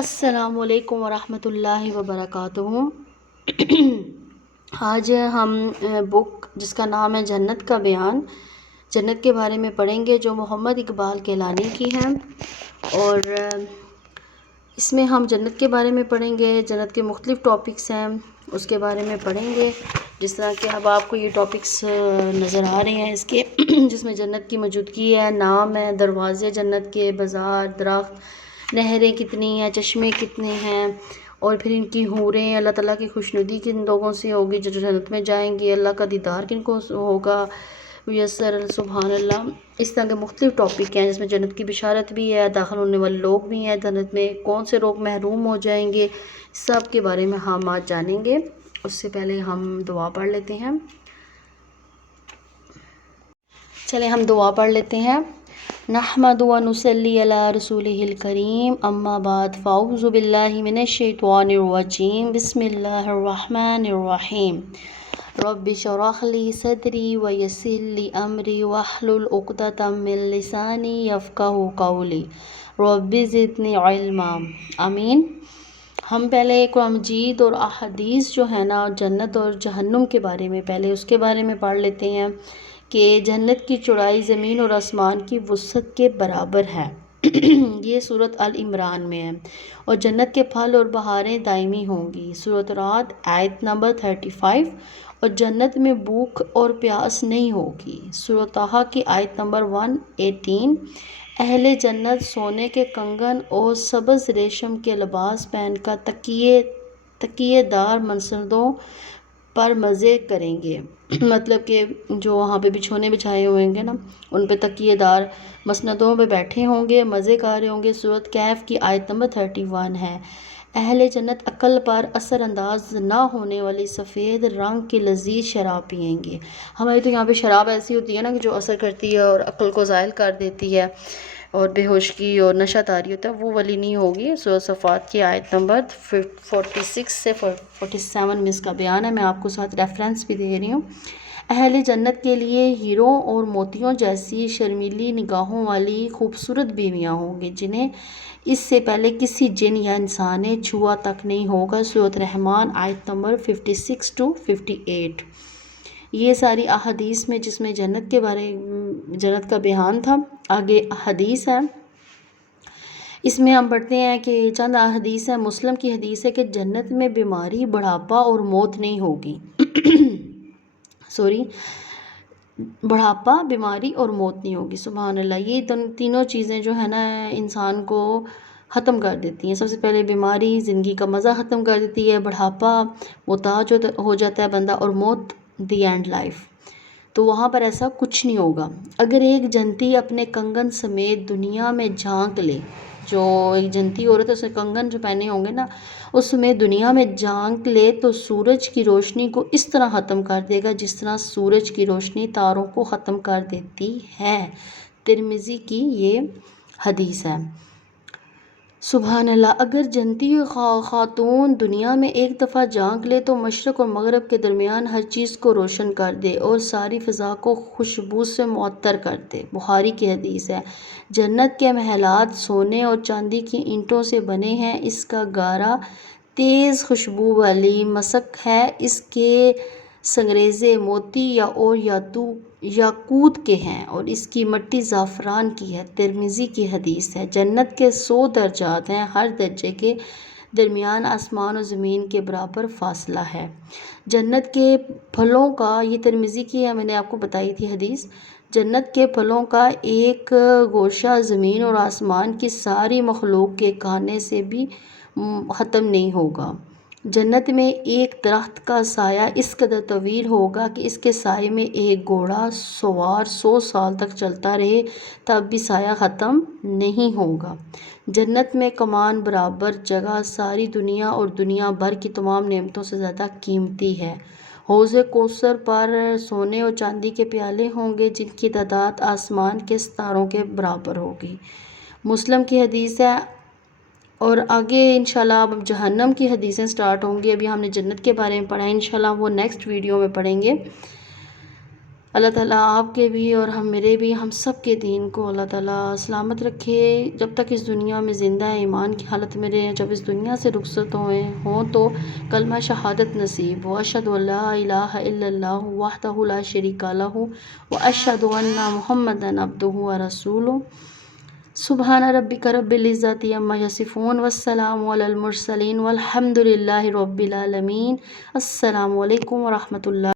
السلام علیکم ورحمۃ اللہ وبرکاتہ۔ آج ہم بک جس کا نام ہے جنت کا بیان، جنت کے بارے میں پڑھیں گے، جو محمد اقبال کیلانی کی ہے، اور اس میں ہم جنت کے بارے میں پڑھیں گے۔ جنت کے مختلف ٹاپکس ہیں، اس کے بارے میں پڑھیں گے، جس طرح کہ اب آپ کو یہ ٹاپکس نظر آ رہے ہیں اس کے جس میں جنت کی موجودگی ہے، نام ہے، دروازے جنت کے، بازار، درخت، نہریں کتنی ہیں، چشمے کتنے ہیں، اور پھر ان کی حوریں، اللہ تعالیٰ کی خوشنودی کن لوگوں سے ہوگی جو جنت میں جائیں گے، اللہ کا دیدار کن کو ہوگا میسر، سبحان اللہ۔ اس طرح کے مختلف ٹاپک ہیں جس میں جنت کی بشارت بھی ہے، داخل ہونے والے لوگ بھی ہیں جنت میں، کون سے لوگ محروم ہو جائیں گے، سب کے بارے میں ہم آج جانیں گے۔ اس سے پہلے ہم دعا پڑھ لیتے ہیں۔ چلیں ہم دعا پڑھ لیتے ہیں۔ نحمد و نصلی علی رسولہ الکریم، اما بعد، فاعوذ باللہ من الشیطان الرجیم، بسم اللہ الرحمن الرحیم۔ رب اشرح لی صدری ویسر لی امری واحلل عقدۃ من لسانی یفقہوا قولی، رب زدنی علما، آمین۔ ہم پہلے قرآن مجید اور احادیث جو ہے نا جنت اور جہنم کے بارے میں، پہلے اس کے بارے میں پڑھ لیتے ہیں کہ جنت کی چوڑائی زمین اور آسمان کی وسعت کے برابر ہے۔ یہ سورۃ آل عمران میں ہے۔ اور جنت کے پھل اور بہاریں دائمی ہوں گی، سورۃ رعد آیت نمبر 35۔ اور جنت میں بھوک اور پیاس نہیں ہوگی، سورۃ طٰہٰ کی آیت نمبر 118۔ اہل جنت سونے کے کنگن اور سبز ریشم کے لباس پہن کر تکیے دار مسندوں پر مزے کریں گے، مطلب کہ جو وہاں پہ بچھونے بچھائے ہوئے ہوں گے نا، ان پہ تکیے دار مسندوں پہ بیٹھے ہوں گے، مزے کر رہے ہوں گے، سورۃ کہف کی آیت نمبر 31 ہے۔ اہل جنت عقل پر اثر انداز نہ ہونے والی سفید رنگ کی لذیذ شراب پئیں گے۔ ہماری تو یہاں پہ شراب ایسی ہوتی ہے نا کہ جو اثر کرتی ہے اور عقل کو زائل کر دیتی ہے اور بے ہوشگی اور نشہ طاری ہوتا ہے، وہ والی نہیں ہوگی۔ سورۃ صفات کی آیت نمبر 46 سے 47 میں اس کا بیان ہے، میں آپ کو ساتھ ریفرنس بھی دے رہی ہوں۔ اہل جنت کے لیے ہیروں اور موتیوں جیسی شرمیلی نگاہوں والی خوبصورت بیویاں ہوں گی، جنہیں اس سے پہلے کسی جن یا انسان نے چھوا تک نہیں ہوگا، سورۃ رحمان آیت نمبر 56 to 58۔ یہ ساری احادیث میں جس میں جنت کے بارے جنت کا بیان تھا۔ آگے حدیث ہے، اس میں ہم پڑھتے ہیں کہ چند احادیث ہیں۔ مسلم کی حدیث ہے کہ جنت میں بیماری، بڑھاپا اور موت نہیں ہوگی۔ بڑھاپا، بیماری اور موت نہیں ہوگی، سبحان اللہ۔ یہ تینوں چیزیں جو ہے نا انسان کو ختم کر دیتی ہیں۔ سب سے پہلے بیماری زندگی کا مزہ ختم کر دیتی ہے، بڑھاپا محتاج ہو جاتا ہے بندہ، اور موت دی اینڈ لائف۔ تو وہاں پر ایسا کچھ نہیں ہوگا۔ اگر ایک جنتی اپنے کنگن سمیت دنیا میں جھانک لے، جو ایک جنتی عورت ہے اس نے کنگن جو پہنے ہوں گے نا، اس میں دنیا میں جھانک لے تو سورج کی روشنی کو اس طرح ختم کر دے گا جس طرح سورج کی روشنی تاروں کو ختم کر دیتی ہے۔ ترمذی کی یہ حدیث ہے، سبحان اللہ۔ اگر جنتی خاتون دنیا میں ایک دفعہ جھانک لے تو مشرق اور مغرب کے درمیان ہر چیز کو روشن کر دے اور ساری فضا کو خوشبو سے معطر کر دے۔ بخاری کی حدیث ہے، جنت کے محلات سونے اور چاندی کی اینٹوں سے بنے ہیں، اس کا گارا تیز خوشبو والی مسک ہے، اس کے سنگریزے موتی یا اور یاقوت کے ہیں، اور اس کی مٹی زعفران کی ہے۔ ترمذی کی حدیث ہے، جنت کے 100 درجات ہیں، ہر درجے کے درمیان آسمان و زمین کے برابر فاصلہ ہے۔ جنت کے پھلوں کا، یہ ترمذی کی ہے، میں نے آپ کو بتائی تھی حدیث، جنت کے پھلوں کا ایک گوشہ زمین اور آسمان کی ساری مخلوق کے کھانے سے بھی ختم نہیں ہوگا۔ جنت میں ایک درخت کا سایہ اس قدر طویل ہوگا کہ اس کے سائے میں ایک گھوڑا سوار 100 سال تک چلتا رہے تب بھی سایہ ختم نہیں ہوگا۔ جنت میں کمان برابر جگہ ساری دنیا اور دنیا بھر کی تمام نعمتوں سے زیادہ قیمتی ہے۔ حوض کوثر پر سونے اور چاندی کے پیالے ہوں گے جن کی تعداد آسمان کے ستاروں کے برابر ہوگی۔ مسلم کی حدیث ہے، اور آگے انشاءاللہ اب جہنم کی حدیثیں سٹارٹ ہوں گی۔ ابھی ہم نے جنت کے بارے میں پڑھا ہے، انشاءاللہ وہ نیکسٹ ویڈیو میں پڑھیں گے۔ اللہ تعالیٰ آپ کے بھی اور میرے بھی ہم سب کے دین کو اللہ تعالیٰ سلامت رکھے، جب تک اس دنیا میں زندہ ہیں، ایمان کی حالت میں رہیں، جب اس دنیا سے رخصت ہوں تو کلمہ شہادت نصیب ہو۔ اشہد ان لا الہ الا اللہ وحدہ لا شریک لہ واشہد ان محمدا عبدہ ورسولہ۔ سبحان ربک رب العزۃ عما یصفون والسلام علی المرسلین والحمد للہ رب العالمین۔ السلام علیکم ورحمۃ اللہ۔